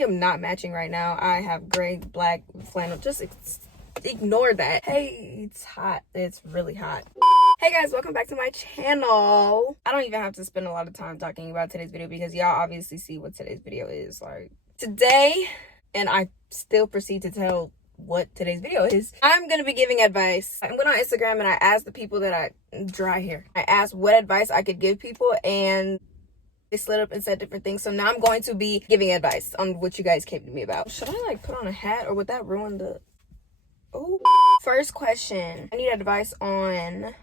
am not matching right now. I have gray, black, flannel. Just ignore that. Hey, it's hot. It's really hot. Hey guys, welcome back to my channel. I don't even have to spend a lot of time talking about today's video because y'all obviously see what today's video is. Like today, and I still proceed to tell what today's video is, I'm gonna be giving advice. I went on Instagram and I asked the people that I asked what advice I could give people, and they slid up and said different things. So now I'm going to be giving advice on what you guys came to me about. Should I like put on a hat, or would that ruin the... Oh, first question. I need advice on...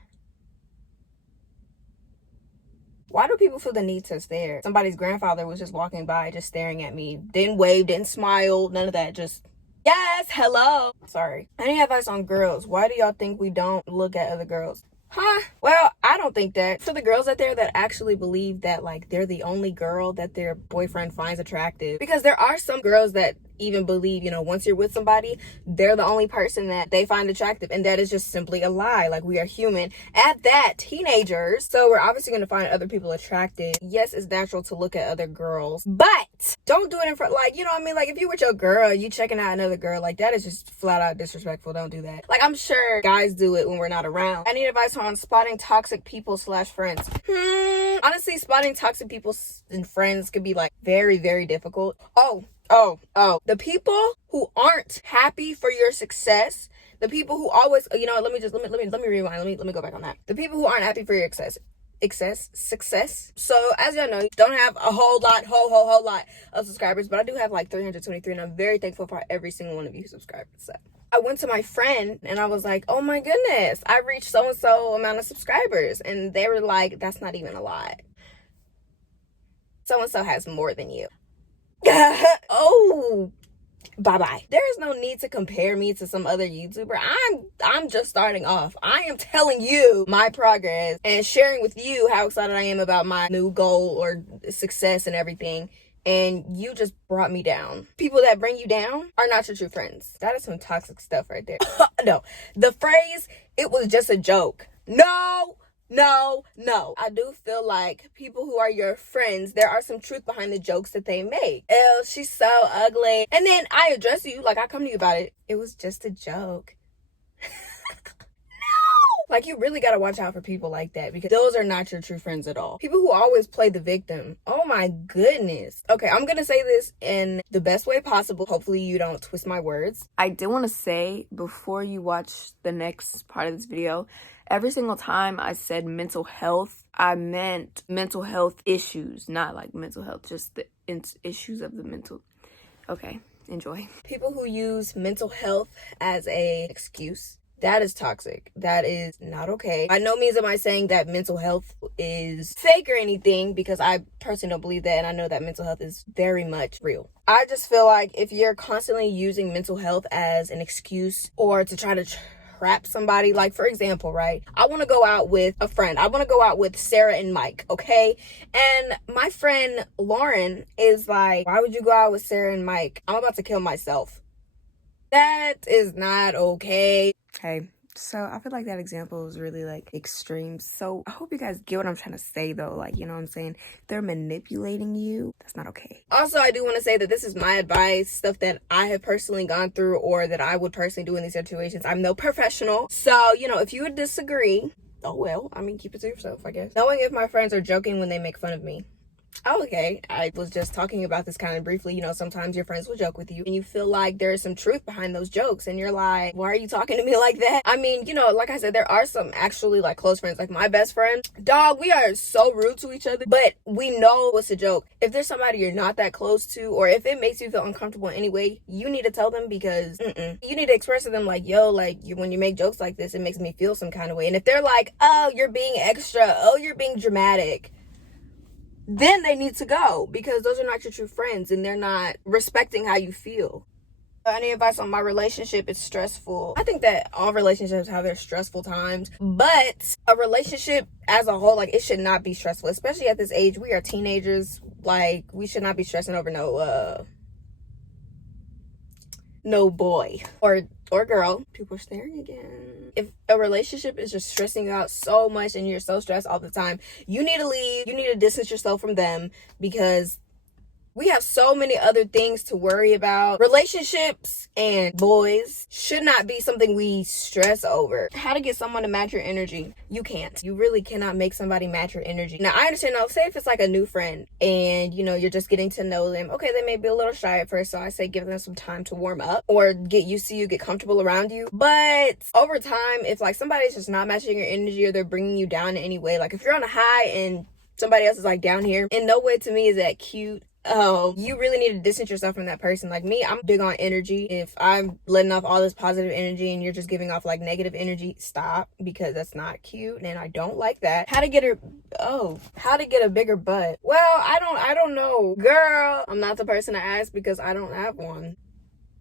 Why do people feel the need to stare? Somebody's grandfather was just walking by, just staring at me. Didn't wave, didn't smile, none of that. Just, yes, hello. Sorry. I need advice on girls. Why do y'all think we don't look at other girls? Huh? Well, I don't think that. For the girls out there that actually believe that, like, they're the only girl that their boyfriend finds attractive. Because there are some girls that even believe, you know, once you're with somebody, they're the only person that they find attractive. And that is just simply a lie. Like, we are human. At that, teenagers. So we're obviously going to find other people attractive. Yes, it's natural to look at other girls. But don't do it in front, like, you know what I mean? Like, if you with your girl, you checking out another girl, like, that is just flat out disrespectful. Don't do that. Like, I'm sure guys do it when we're not around. I need advice on spotting toxic people / friends. Honestly, spotting toxic people and friends could be, like, very, very difficult. Oh, the people who aren't happy for your success, the people who always, you know, let me rewind. Let me go back on that. The people who aren't happy for your success. So as y'all know, you don't have a whole lot of subscribers, but I do have like 323, and I'm very thankful for every single one of you who subscribed. So I went to my friend and I was like, oh my goodness, I reached so-and-so amount of subscribers. And they were like, that's not even a lot. So-and-so has more than you. Oh, bye-bye. There is no need to compare me to some other YouTuber. I'm just starting off. I am telling you my progress and sharing with you how excited I am about my new goal or success and everything. And you just brought me down. People that bring you down are not your true friends. That is some toxic stuff right there. No, the phrase, it was just a joke. No. I do feel like people who are your friends, there are some truth behind the jokes that they make. Ew, she's so ugly. And then I address you, like I come to you about it. It was just a joke. No! Like, you really gotta watch out for people like that, because those are not your true friends at all. People who always play the victim. Oh my goodness. Okay, I'm gonna say this in the best way possible. Hopefully you don't twist my words. I did want to say, before you watch the next part of this video, every single time I said mental health, I meant mental health issues, not like mental health, just the issues of the mental. Okay, enjoy. People who use mental health as a excuse, that is toxic. That is not okay. By no means am I saying that mental health is fake or anything, because I personally don't believe that, and I know that mental health is very much real. I just feel like if you're constantly using mental health as an excuse or to try to trap somebody, like for example, right, I want to go out with a friend. I want to go out with Sarah and Mike, okay? And my friend Lauren is like, why would you go out with Sarah and Mike? I'm about to kill myself. That is not okay. Okay, so I feel like that example is really like extreme. So I hope you guys get what I'm trying to say though. Like, you know what I'm saying? They're manipulating you. That's not okay. Also, I do want to say that this is my advice, stuff that I have personally gone through or that I would personally do in these situations. I'm no professional. So, you know, if you would disagree, oh well, I mean, keep it to yourself, I guess. Knowing if my friends are joking when they make fun of me. Oh, okay, I was just talking about this kind of briefly. You know, sometimes your friends will joke with you and you feel like there is some truth behind those jokes, and you're like, why are you talking to me like that? I mean, you know, like I said, there are some actually like close friends, like my best friend, dog, we are so rude to each other, but we know it's a joke. If there's somebody you're not that close to, or if it makes you feel uncomfortable in any way, you need to tell them, because you need to express to them like, yo, like, when you make jokes like this, it makes me feel some kind of way. And if they're like, oh, you're being extra, oh, you're being dramatic, then they need to go, because those are not your true friends and they're not respecting how you feel. Any advice on my relationship? It's stressful. I think that all relationships have their stressful times, but a relationship as a whole, like, it should not be stressful, especially at this age. We are teenagers. Like, we should not be stressing over no boy or girl. People are staring again. If a relationship is just stressing you out so much and you're so stressed all the time, you need to leave. You need to distance yourself from them, because We have so many other things to worry about. Relationships and boys should not be something we stress over. How to get someone to match your energy? You can't. You really cannot make somebody match your energy. Now, I understand, say if it's like a new friend and, you're just getting to know them. Okay, they may be a little shy at first, so I say give them some time to warm up or get used to you, get comfortable around you. But over time, if like somebody's just not matching your energy or they're bringing you down in any way, like if you're on a high and somebody else is like down here, in no way to me is that cute. You really need to distance yourself from that person. Like me, I'm big on energy. If I'm letting off all this positive energy and you're just giving off like negative energy, stop, because that's not cute and I don't like that. How to get a bigger butt? Well, I don't know. Girl, I'm not the person to ask because I don't have one.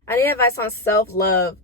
I need advice on self-love.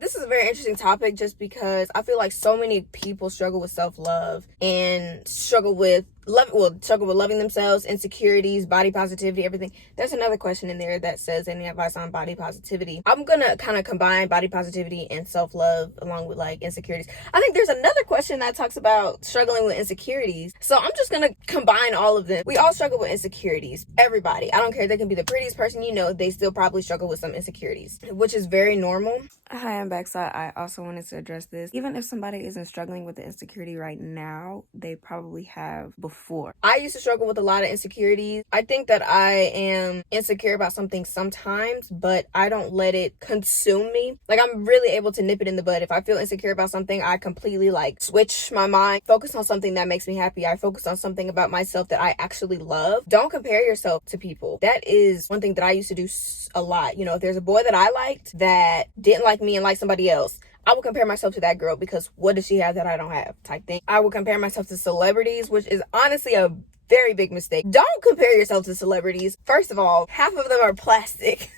This is a very interesting topic just because I feel like so many people struggle with self-love and struggle with loving themselves, insecurities, body positivity, everything. There's another question in there that says any advice on body positivity. I'm gonna kind of combine body positivity and self-love along with like insecurities. I think there's another question that talks about struggling with insecurities. So I'm just gonna combine all of them. We all struggle with insecurities. Everybody. I don't care. They can be the prettiest person they still probably struggle with some insecurities, which is very normal. Hi, I'm back. So I also wanted to address this. Even if somebody isn't struggling with the insecurity right now, they probably have before. I used to struggle with a lot of insecurities. I think that I am insecure about something sometimes, but I don't let it consume me. Like I'm really able to nip it in the bud. If I feel insecure about something, I completely like switch my mind, focus on something that makes me happy. I focus on something about myself that I actually love. Don't compare yourself to people. That is one thing that I used to do a lot. If there's a boy that I liked that didn't like me and like somebody else, I would compare myself to that girl because what does she have that I don't have type thing. I would compare myself to celebrities, which is honestly a very big mistake. Don't compare yourself to celebrities. First of all, half of them are plastic.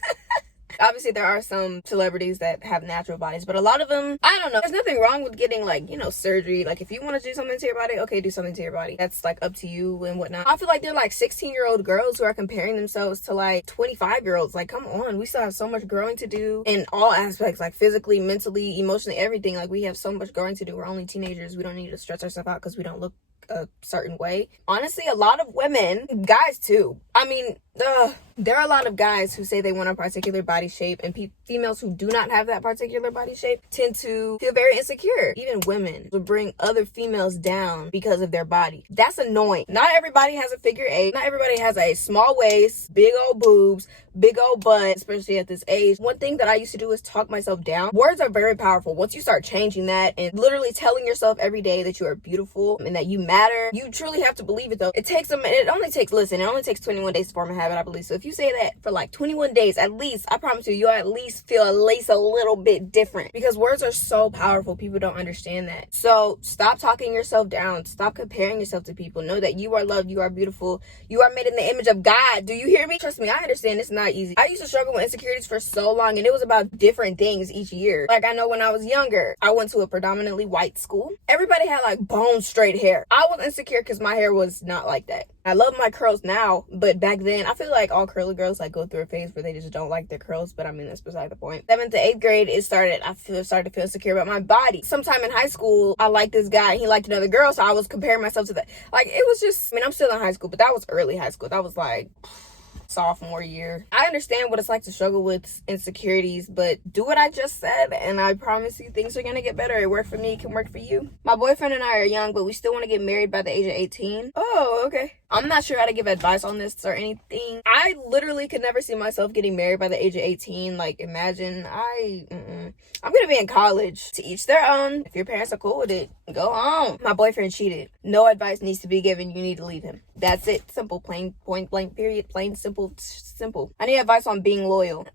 Obviously, there are some celebrities that have natural bodies, but a lot of them, I don't know. There's nothing wrong with getting surgery. Like if you want to do something to your body, okay, do something to your body. That's like up to you and whatnot. I feel like they're like 16-year-old girls who are comparing themselves to like 25-year-olds. Like, come on, we still have so much growing to do in all aspects, like physically, mentally, emotionally, everything. Like we have so much growing to do. We're only teenagers. We don't need to stress ourselves out because we don't look a certain way. Honestly, a lot of women, guys too. There are a lot of guys who say they want a particular body shape, and females who do not have that particular body shape tend to feel very insecure. Even women will bring other females down because of their body. That's annoying. Not everybody has a figure 8. Not everybody has a small waist, big old boobs, big old butt, especially at this age. One thing that I used to do is talk myself down. Words are very powerful. Once you start changing that and literally telling yourself every day that you are beautiful and that you matter, you truly have to believe it though. It only takes 21 days to form a habit, I believe. So if you say that for like 21 days, at least, I promise you'll at least feel a little bit different, because words are so powerful. People don't understand that. So stop talking yourself down. Stop comparing yourself to people. Know that you are loved. You are beautiful. You are made in the image of God. Do you hear me? Trust me, I understand it's not easy. I used to struggle with insecurities for so long, and it was about different things each year. Like I know when I was younger, I went to a predominantly white school. Everybody had like bone straight hair. I was insecure because my hair was not like that. I love my curls now, but back then, I feel like all curly girls like go through a phase where they just don't like their curls, but I mean, that's beside the point. 7th to 8th grade, I started to feel insecure about my body. Sometime in high school, I liked this guy, and he liked another girl, so I was comparing myself to that. Like, it was just, I'm still in high school, but that was early high school. That was like sophomore year. I understand what it's like to struggle with insecurities, but do what I just said, and I promise you things are gonna get better. It worked for me, it can work for you. My boyfriend and I are young, but we still want to get married by the age of 18. Oh, okay. I'm not sure how to give advice on this or anything. I literally could never see myself getting married by the age of 18. Like, imagine, I'm gonna be in college. To each their own. If your parents are cool with it, go home. My boyfriend cheated. No advice needs to be given. You need to leave him. That's it. Simple, plain, point blank, period. Plain, simple. I need advice on being loyal.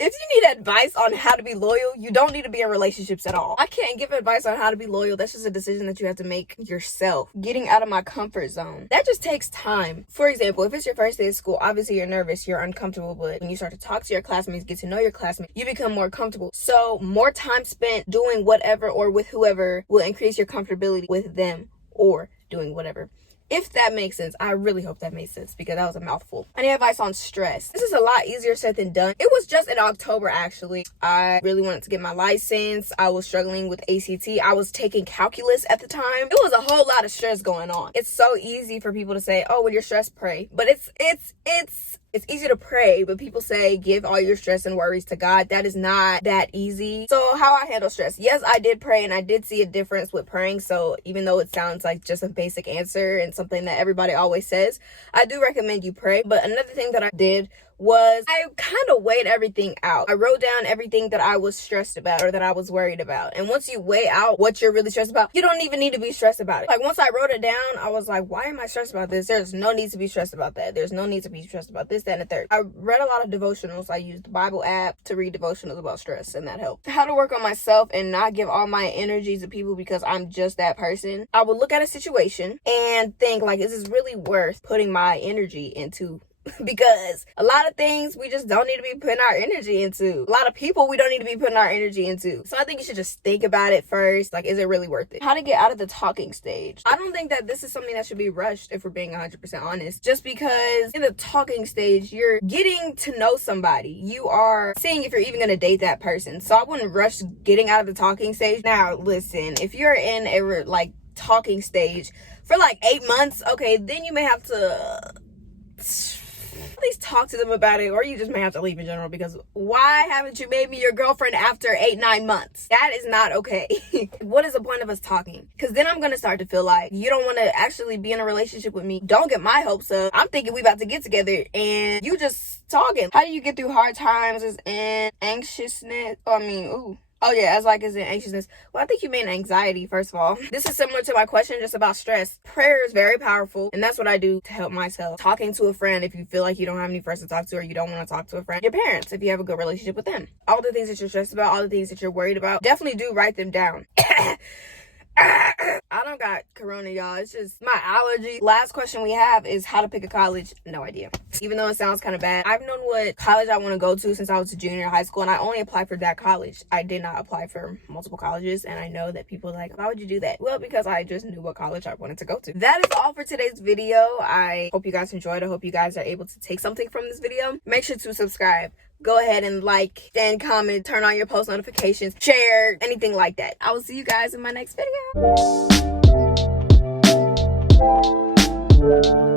If you need advice on how to be loyal, you don't need to be in relationships at all. I can't give advice on how to be loyal. That's just a decision that you have to make yourself. Getting out of my comfort zone. That just takes time. For example, if it's your first day of school, obviously you're nervous, you're uncomfortable, but when you start to talk to your classmates, get to know your classmates, you become more comfortable. So more time spent doing whatever or with whoever will increase your comfortability with them or doing whatever. If that makes sense. I really hope that made sense because that was a mouthful. Any advice on stress? This is a lot easier said than done. It was just in October, actually. I really wanted to get my license. I was struggling with ACT. I was taking calculus at the time. It was a whole lot of stress going on. It's so easy for people to say, oh, when you're stressed, pray. But it's easy to pray, but people say give all your stress and worries to God. That is not that easy. So how I handle stress? Yes, I did pray and I did see a difference with praying. So even though it sounds like just a basic answer and something that everybody always says, I do recommend you pray. But another thing that I did was I kind of weighed everything out. I wrote down everything that I was stressed about or that I was worried about. And once you weigh out what you're really stressed about, you don't even need to be stressed about it. Like once I wrote it down, I was like, why am I stressed about this? There's no need to be stressed about that. There's no need to be stressed about this, that, and the third. I read a lot of devotionals. I used the Bible app to read devotionals about stress, and that helped. How to work on myself and not give all my energy to people because I'm just that person. I would look at a situation and think like, is this really worth putting my energy into? Because a lot of things we just don't need to be putting our energy into. A lot of people we don't need to be putting our energy into. So I think you should just think about it first. Like, is it really worth it? How to get out of the talking stage. I don't think that this is something that should be rushed if we're being 100% honest. Just because in the talking stage, you're getting to know somebody. You are seeing if you're even going to date that person. So I wouldn't rush getting out of the talking stage. Now, listen, if you're in a talking stage for 8 months, okay, then you may have to at least talk to them about it, or you just may have to leave in general, because why haven't you made me your girlfriend after 8-9 months? That is not okay. What is the point of us talking? Because then I'm gonna start to feel like you don't want to actually be in a relationship with me. Don't get my hopes up. I'm thinking we about to get together and you just talking. How do you get through hard times? Is in anxiousness. Oh yeah, as in anxiousness. Well, I think you mean anxiety, first of all. This is similar to my question just about stress. Prayer is very powerful, and that's what I do to help myself. Talking to a friend if you feel like you don't have any friends to talk to or you don't want to talk to a friend. Your parents, if you have a good relationship with them. All the things that you're stressed about, all the things that you're worried about, definitely do write them down. I don't got corona, y'all. It's just my allergy. Last question we have is how to pick a college. No idea. Even though it sounds kind of bad. I've known what college I want to go to since I was a junior in high school, and I only applied for that college. I did not apply for multiple colleges, and I know that people are like, why would you do that? Well, because I just knew what college I wanted to go to. That is all for today's video. I hope you guys enjoyed. I hope you guys are able to take something from this video. Make sure to subscribe. Go ahead and like and comment, turn on your post notifications, share, anything like that. I will see you guys in my next video.